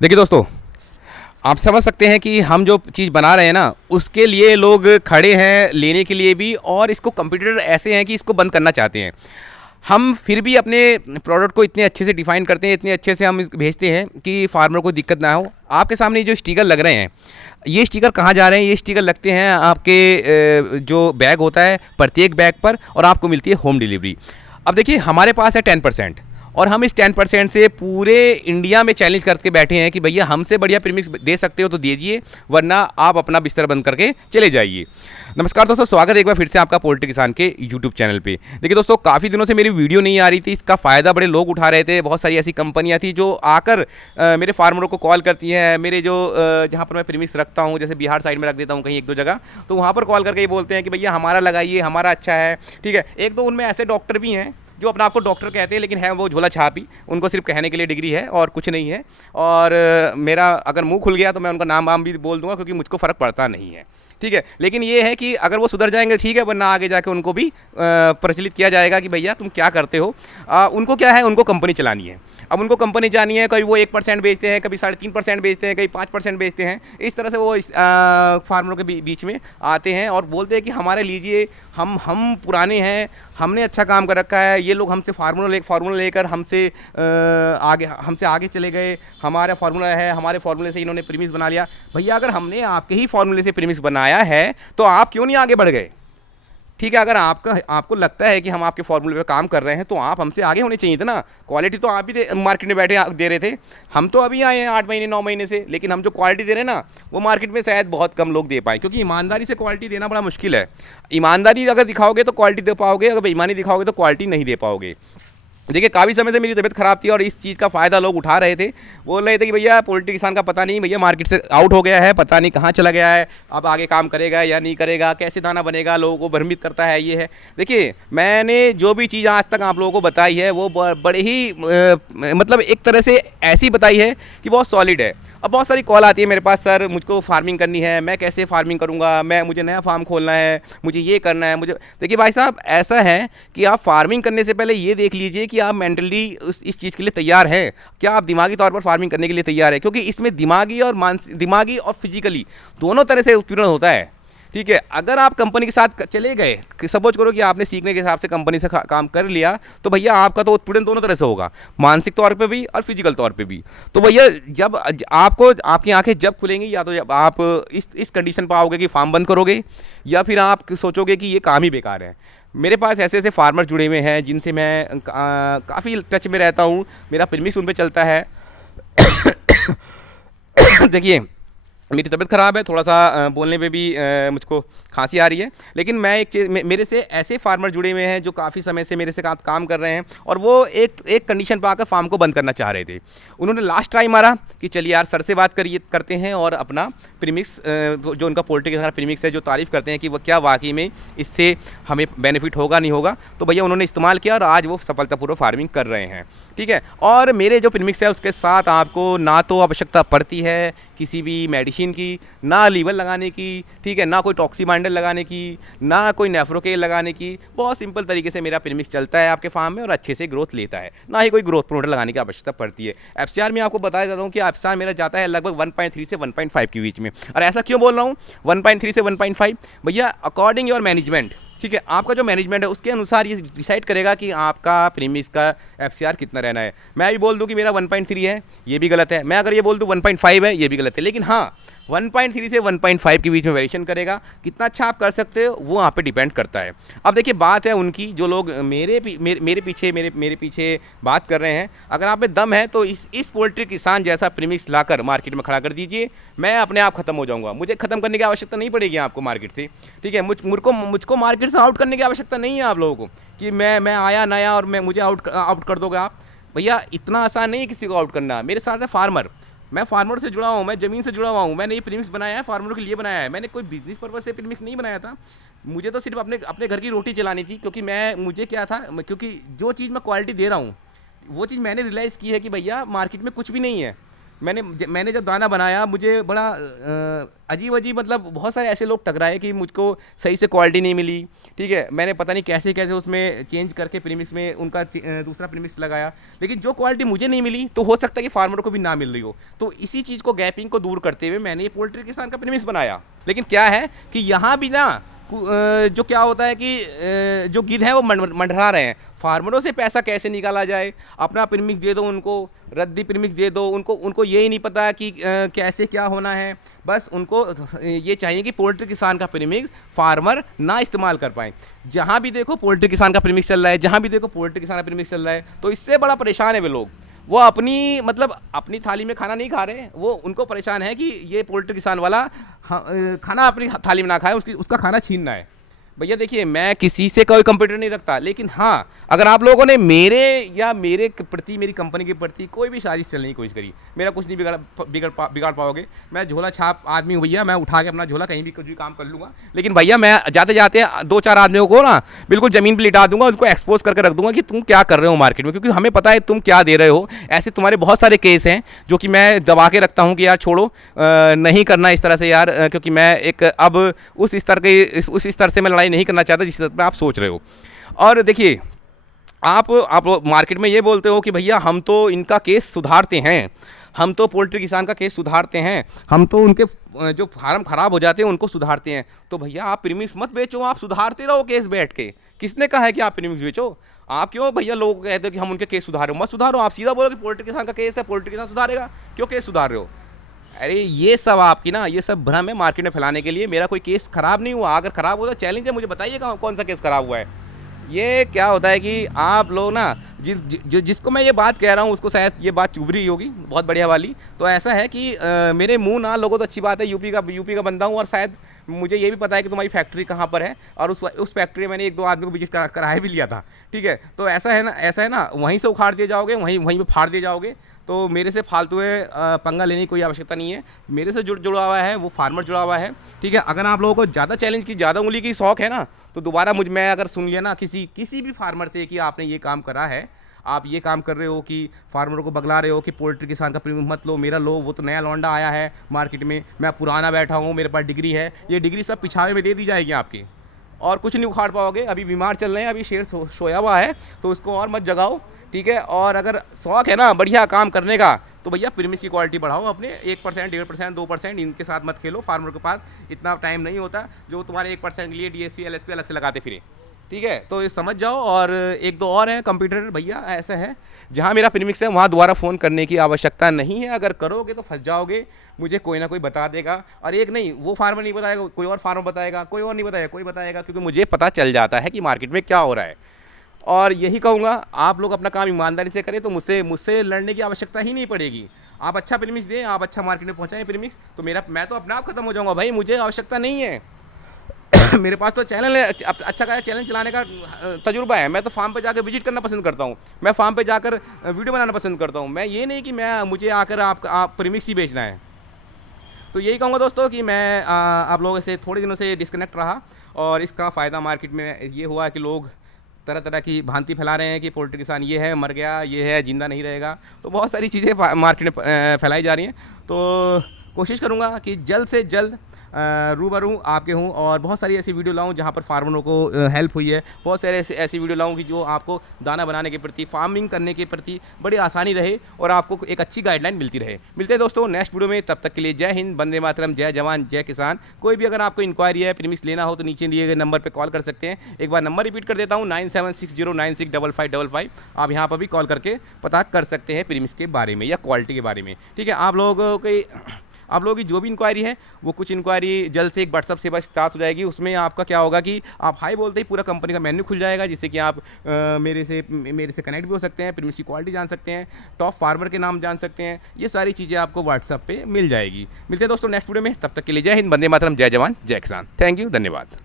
देखिए दोस्तों, आप समझ सकते हैं कि हम जो चीज़ बना रहे हैं ना, उसके लिए लोग खड़े हैं लेने के लिए भी, और इसको कंपटीटर ऐसे हैं कि इसको बंद करना चाहते हैं। हम फिर भी अपने प्रोडक्ट को इतने अच्छे से डिफ़ाइन करते हैं, इतने अच्छे से हम भेजते हैं कि फार्मर को दिक्कत ना हो। आपके सामने जो स्टिकर लग रहे हैं, ये स्टिकर कहाँ जा रहे हैं? ये स्टिकर लगते हैं आपके जो बैग होता है, प्रत्येक बैग पर, और आपको मिलती है होम डिलीवरी। अब देखिए, हमारे पास है 10%, और हम इस 10% से पूरे इंडिया में चैलेंज करके बैठे हैं कि भैया हमसे बढ़िया प्रीमिक्स दे सकते हो तो दीजिए, वरना आप अपना बिस्तर बंद करके चले जाइए। नमस्कार दोस्तों, स्वागत है एक बार फिर से आपका पोल्ट्री किसान के यूट्यूब चैनल पे। देखिए दोस्तों, काफ़ी दिनों से मेरी वीडियो नहीं आ रही थी, इसका फ़ायदा बड़े लोग उठा रहे थे। बहुत सारी ऐसी कंपनियां थी जो आकर मेरे फार्मरों को कॉल करती हैं। मेरे जो जहाँ पर मैं प्रीमिक्स रखता हूँ, जैसे बिहार साइड में रख देता हूँ कहीं एक दो जगह, तो वहाँ पर कॉल करके ये बोलते हैं कि भैया हमारा लगाइए, हमारा अच्छा है। ठीक है, एक दो उनमें ऐसे डॉक्टर भी हैं जो अपना आपको डॉक्टर कहते हैं, लेकिन है वो झोला छापी। उनको सिर्फ कहने के लिए डिग्री है और कुछ नहीं है। और मेरा अगर मुंह खुल गया तो मैं उनका नाम वाम भी बोल दूंगा, क्योंकि मुझको फ़र्क पड़ता नहीं है। ठीक है, लेकिन ये है कि अगर वो सुधर जाएंगे ठीक है, वरना आगे जाके उनको भी प्रचलित किया जाएगा कि भैया तुम क्या करते हो। उनको क्या है, उनको कंपनी चलानी है। अब उनको कंपनी जानी है, कभी वो 1% बेचते हैं, कभी 3.5% बेचते हैं, कभी 5% बेचते हैं। इस तरह से वो फार्मरों के बीच में आते हैं और बोलते हैं कि हमारे लीजिए, हम पुराने हैं, हमने अच्छा काम कर रखा है। ये लोग हमसे फार्मूला लेकर हमसे आगे चले गए। हमारा फार्मूला है, हमारे फार्मूले से इन्होंने प्रीमिक्स बना लिया। भैया, अगर हमने आपके ही फार्मूले से प्रीमिक्स बनाया है तो आप क्यों नहीं आगे बढ़ गए? ठीक है, अगर आपको लगता है कि हम आपके फॉर्मूले पे काम कर रहे हैं तो आप हमसे आगे होने चाहिए थे ना। क्वालिटी तो आप भी मार्केट में बैठे दे रहे थे। हम तो अभी आए हैं 8 महीने 9 महीने से, लेकिन हम जो क्वालिटी दे रहे हैं ना, वो मार्केट में शायद बहुत कम लोग दे पाए, क्योंकि ईमानदारी से क्वालिटी देना बड़ा मुश्किल है। ईमानदारी अगर दिखाओगे तो क्वालिटी दे पाओगे, अगर बेईमानी दिखाओगे तो क्वालिटी नहीं दे पाओगे। देखिए, काफ़ी समय से मेरी तबीयत ख़राब थी और इस चीज़ का फ़ायदा लोग उठा रहे थे। बोल रहे थे कि भैया पोल्ट्री किसान का पता नहीं, भैया मार्केट से आउट हो गया है, पता नहीं कहाँ चला गया है, अब आगे काम करेगा या नहीं करेगा, कैसे दाना बनेगा, लोगों को भ्रमित करता है। ये है, देखिए, मैंने जो भी चीज़ आज तक आप लोगों को बताई है वो बड़े ही मतलब एक तरह से ऐसी बताई है कि बहुत सॉलिड है। अब बहुत सारी कॉल आती है मेरे पास, सर मुझको फार्मिंग करनी है, मैं कैसे फार्मिंग करूँगा, मुझे नया फार्म खोलना है, मुझे ये करना है, मुझे। देखिए भाई साहब, ऐसा है कि आप फार्मिंग करने से पहले ये देख लीजिए कि आप मेंटली इस चीज़ के लिए तैयार हैं। क्या आप दिमागी तौर पर फार्मिंग करने के लिए तैयार है? क्योंकि इसमें दिमागी और फिजिकली दोनों तरह से उत्पीड़न होता है। ठीक है, अगर आप कंपनी के साथ चले गए, कि सपोज करो कि आपने सीखने के हिसाब से कंपनी से काम कर लिया, तो भैया आपका तो उत्पीड़न दोनों तरह से होगा, मानसिक तौर पे भी और फिजिकल तौर पे भी। तो भैया, जब आपको आपकी आंखें जब खुलेंगी, या तो जब आप इस कंडीशन पर आओगे कि फार्म बंद करोगे, या फिर आप सोचोगे कि ये काम ही बेकार है। मेरे पास ऐसे ऐसे फार्मर जुड़े हुए हैं जिनसे मैं काफ़ी टच में रहता हूँ, मेरा प्रीमिक्स उन पर चलता है। देखिए, मेरी तबीयत ख़राब है, थोड़ा सा बोलने में भी मुझको खांसी आ रही है, लेकिन मैं एक चीज़, मेरे से ऐसे फार्मर जुड़े हुए हैं जो काफ़ी समय से मेरे से काम कर रहे हैं, और वो एक कंडीशन पर आकर फार्म को बंद करना चाह रहे थे। उन्होंने लास्ट टाइम मारा कि चलिए यार, सर से बात करते हैं और अपना प्रीमिक्स, जो उनका पोल्ट्री के साथ प्रीमिक्स है, जो तारीफ़ करते हैं कि वो क्या वाकई में इससे हमें बेनिफिट होगा नहीं होगा, तो भैया उन्होंने इस्तेमाल किया और आज वो सफलतापूर्वक फार्मिंग कर रहे हैं। ठीक है, और मेरे जो प्रीमिक्स है उसके साथ आपको ना तो आवश्यकता पड़ती है किसी भी मेडिसिन की, ना लीवर लगाने की, ठीक है, ना कोई टॉक्सीमाइंडर लगाने की, ना कोई नेफ्रोकेल लगाने की। बहुत सिंपल तरीके से मेरा प्रीमिक्स चलता है आपके फार्म में और अच्छे से ग्रोथ लेता है, ना ही कोई ग्रोथ प्रोमोटर लगाने की आवश्यकता पड़ती है। एफसीआर में आपको बताया जाता हूँ कि एफसीआर मेरा जाता है लगभग 1.3 से 1.5 के बीच में। और ऐसा क्यों बोल रहा हूँ 1.3 से 1.5? भैया, अकॉर्डिंग योर मैनेजमेंट, ठीक है, आपका जो मैनेजमेंट है उसके अनुसार ये डिसाइड करेगा कि आपका प्रीमिक्स का एफसीआर कितना रहना है। मैं अभी बोल दूं कि मेरा 1.3 है, ये भी गलत है। मैं अगर ये बोल दूं 1.5 है, ये भी गलत है। लेकिन हाँ, 1.3 से 1.5 के बीच में वेरिएशन करेगा। कितना अच्छा आप कर सकते हो वो आप पे डिपेंड करता है। अब देखिए, बात है उनकी, जो लोग मेरे पीछे बात कर रहे हैं। अगर आप में दम है तो इस पोल्ट्री किसान जैसा प्रीमिक्स लाकर मार्केट में खड़ा कर दीजिए, मैं अपने आप खत्म हो जाऊंगा। मुझे खत्म करने की आवश्यकता नहीं पड़ेगी आपको मार्केट से। ठीक है, मुझको मार्केट से आउट करने की आवश्यकता नहीं है आप लोगों को, कि मैं आया नया और मुझे आउट कर दोगे आप। भैया, इतना आसान नहीं है किसी को आउट करना। मेरे साथ है फार्मर, मैं फार्मर से जुड़ा हूँ, मैं ज़मीन से जुड़ा हुआ हूँ। मैंने ये प्रीमिक्स बनाया है, फार्मरों के लिए बनाया है। मैंने कोई बिजनेस पर्पज़ से प्रीमिक्स नहीं बनाया था। मुझे तो सिर्फ अपने घर की रोटी चलानी थी, क्योंकि मुझे क्या था, क्योंकि जो चीज़ मैं क्वालिटी दे रहा हूँ वो चीज़ मैंने रियलाइज़ की है कि भैया मार्केट में कुछ भी नहीं है। मैंने जब दाना बनाया, मुझे बड़ा अजीब अजीब, मतलब बहुत सारे ऐसे लोग टकराए कि मुझको सही से क्वालिटी नहीं मिली। ठीक है, मैंने पता नहीं कैसे कैसे उसमें चेंज करके प्रीमिक्स में उनका दूसरा प्रीमिक्स लगाया, लेकिन जो क्वालिटी मुझे नहीं मिली तो हो सकता है कि फार्मर को भी ना मिल रही हो। तो इसी चीज़ को, गैपिंग को दूर करते हुए मैंने ये पोल्ट्री किसान का प्रीमिक्स बनाया। लेकिन क्या है कि यहाँ भी ना जो क्या होता है कि जो गिद्ध है वो मंडरा रहे हैं, फार्मरों से पैसा कैसे निकाला जाए। अपना प्रीमिक्स दे दो उनको, रद्दी प्रीमिक्स दे दो उनको, उनको यही नहीं पता कि कैसे क्या होना है। बस उनको ये चाहिए कि पोल्ट्री किसान का प्रीमिक्स फार्मर ना इस्तेमाल कर पाए। जहाँ भी देखो पोल्ट्री किसान का प्रीमिक्स चल रहा है, जहाँ भी देखो पोल्ट्री किसान का प्रीमिक्स चल रहा है, तो इससे बड़ा परेशान है वे लोग। वो अपनी, मतलब अपनी थाली में खाना नहीं खा रहे, वो उनको परेशान है कि ये पोल्ट्री किसान वाला खाना अपनी थाली में ना खाए, उसका खाना छीनना है। भैया देखिए, मैं किसी से कोई कंप्यूटर नहीं रखता, लेकिन हाँ, अगर आप लोगों ने मेरे प्रति, मेरी कंपनी के प्रति कोई भी साजिश चलने की कोशिश करी, मेरा कुछ नहीं बिगाड़ पाओगे। मैं झोला छाप आदमी हूँ भैया, मैं उठा के अपना झोला कहीं भी कुछ भी काम कर लूँगा। लेकिन भैया मैं जाते जाते 2-4 आदमियों को ना बिल्कुल ज़मीन पर लिटा दूंगा, उनको एक्सपोज करके रख दूंगा कि तुम क्या कर रहे हो मार्केट में, क्योंकि हमें पता है तुम क्या दे रहे हो। ऐसे तुम्हारे बहुत सारे केस हैं जो कि मैं दबा के रखता हूँ कि यार छोड़ो, नहीं करना इस तरह से यार, क्योंकि मैं एक अब उस स्तर से मैं लड़ाई नहीं करना चाहता जिस स्तर पर आप सोच रहे हो। और देखिए, आप मार्केट में ये बोलते हो कि भैया हम तो इनका केस सुधारते हैं, हम तो पोल्ट्री किसान का केस सुधारते हैं, हम तो उनके जो फार्म खराब हो जाते हैं उनको सुधारते हैं। तो भैया आप प्रीमिक्स मत बेचो, आप सुधारते रहो केस बैठ के। किसने कहा है कि आप प्रीमिक्स बेचो? आप क्यों भैया लोगों को कहते हो कि हम उनके केस सुधारो? मत सुधारो, आप सीधा बोलो कि पोल्ट्री किसान का केस है, पोल्ट्री किसान सुधारेगा। क्यों केस सुधार रहे हो? अरे ये सब आपकी ना, ये सब भ्रम है मार्केट में फैलाने के लिए। मेरा कोई केस खराब नहीं हुआ, अगर खराब हुआ तो चैलेंज है, मुझे बताइए कौन सा केस खराब हुआ है। ये क्या होता है कि आप लोग ना, जिसको मैं ये बात कह रहा हूँ उसको शायद ये बात चुभ रही होगी बहुत बढ़िया वाली। तो ऐसा है कि मेरे मुंह ना लोगों, तो अच्छी बात है, यूपी का बंदा हूँ, और शायद मुझे ये भी पता है कि तुम्हारी फैक्ट्री कहाँ पर है, और उस फैक्ट्री में मैंने 1-2 आदमी को विजिट कराया भी लिया था। ठीक है, तो ऐसा है ना, वहीं से उखाड़ दिए जाओगे, वहीं पे फाड़ दिए जाओगे। तो मेरे से फालतू पंगा लेने की कोई आवश्यकता नहीं है। मेरे से जुड़ा हुआ है वो फार्मर, जुड़ा हुआ है। ठीक है, अगर आप लोगों को ज़्यादा चैलेंज की, ज़्यादा उंगली की शौक है ना, तो दोबारा मैं अगर सुन लिया ना किसी भी फार्मर से कि आपने ये काम करा है, आप ये काम कर रहे हो कि फार्मरों को बगला रहे हो कि पोल्ट्री किसान का प्रीमियम मत लो, मेरा लो, वो तो नया लौंडा आया है मार्केट में, मैं पुराना बैठा हूँ, मेरे पास डिग्री है, ये डिग्री सब पिछावे में दे दी जाएगी आपकी, और कुछ नहीं उखाड़ पाओगे। अभी बीमार चल रहे हैं, अभी शेर सोया हुआ है, तो उसको और मत जगाओ। ठीक है, और अगर शौक है ना बढ़िया काम करने का, तो भैया प्रीमिक्स की क्वालिटी बढ़ाओ अपने। 1%, 1.5%, 2%, इनके साथ मत खेलो। फार्मर के पास इतना टाइम नहीं होता जो तुम्हारे 1% के लिए DSP LSP अलग से लगाते फिरे। ठीक है, तो ये समझ जाओ। और 1-2 और हैं कंप्यूटर भैया, ऐसा है जहाँ मेरा प्रीमिक्स है वहाँ दोबारा फ़ोन करने की आवश्यकता नहीं है। अगर करोगे तो फंस जाओगे, मुझे कोई ना कोई बता देगा। और एक नहीं, वो फार्मर नहीं बताएगा, कोई और फार्मर बताएगा, कोई और नहीं बताएगा, कोई बताएगा, क्योंकि मुझे पता चल जाता है कि मार्केट में क्या हो रहा है। और यही कहूँगा, आप लोग अपना काम ईमानदारी से करें तो मुझसे लड़ने की आवश्यकता ही नहीं पड़ेगी। आप अच्छा प्रीमिक्स दें, आप अच्छा मार्केट में पहुँचाएं प्रीमिक्स, तो मैं तो अपने आप खत्म हो जाऊँगा भाई, मुझे आवश्यकता नहीं है। मेरे पास तो चैनल है, अच्छा खासा चैनल चलाने का तजुर्बा है। मैं तो फार्म पे जाकर विजिट करना पसंद करता हूँ, मैं फार्म पे जाकर वीडियो बनाना पसंद करता हूँ। मैं ये नहीं कि मुझे आकर आप प्रीमिक्स ही बेचना है। तो यही कहूँगा दोस्तों कि मैं आप लोगों से थोड़े दिनों से डिस्कनेक्ट रहा, और इसका फ़ायदा मार्केट में ये हुआ कि लोग तरह तरह की भ्रांति फैला रहे हैं कि पोल्ट्री किसान ये है, मर गया, ये है, ज़िंदा नहीं रहेगा। तो बहुत सारी चीज़ें मार्केट में फैलाई जा रही हैं। तो कोशिश करूँगा कि जल्द से जल्द रूबरू आपके हूँ, और बहुत सारी ऐसी वीडियो लाऊं जहाँ पर फार्मरों को हेल्प हुई है। बहुत सारे ऐसी वीडियो लाऊं कि जो आपको दाना बनाने के प्रति, फार्मिंग करने के प्रति बड़ी आसानी रहे, और आपको एक अच्छी गाइडलाइन मिलती रहे। मिलते हैं दोस्तों नेक्स्ट वीडियो में, तब तक के लिए जय हिंद, वंदे मातरम, जय जवान जय किसान। कोई भी अगर आपको इंक्वायरी है, प्रीमिक्स लेना हो, तो नीचे दिए गए नंबर पर कॉल कर सकते हैं। एक बार नंबर रिपीट कर देता हूँ, 9760965555। आप यहाँ पर भी कॉल करके पता कर सकते हैं प्रीमिक्स के बारे में या क्वालिटी के बारे में। ठीक है, आप लोगों की जो भी इंक्वायरी है, वो कुछ इंक्वायरी जल्द से एक व्हाट्सअप सेवा स्टार्ट हो जाएगी। उसमें आपका क्या होगा कि आप हाई बोलते ही पूरा कंपनी का मेन्यू खुल जाएगा, जिससे कि आप मेरे से कनेक्ट भी हो सकते हैं, प्रीमिक्स की क्वालिटी जान सकते हैं, टॉप फार्मर के नाम जान सकते हैं। ये सारी चीज़ें आपको व्हाट्सअप पे मिल जाएगी। मिलते हैं दोस्तों नेक्स्ट वीडियो में, तब तक के लिए जय हिंद, वंदे मातरम, जय जवान जय किसान। थैंक यू, धन्यवाद।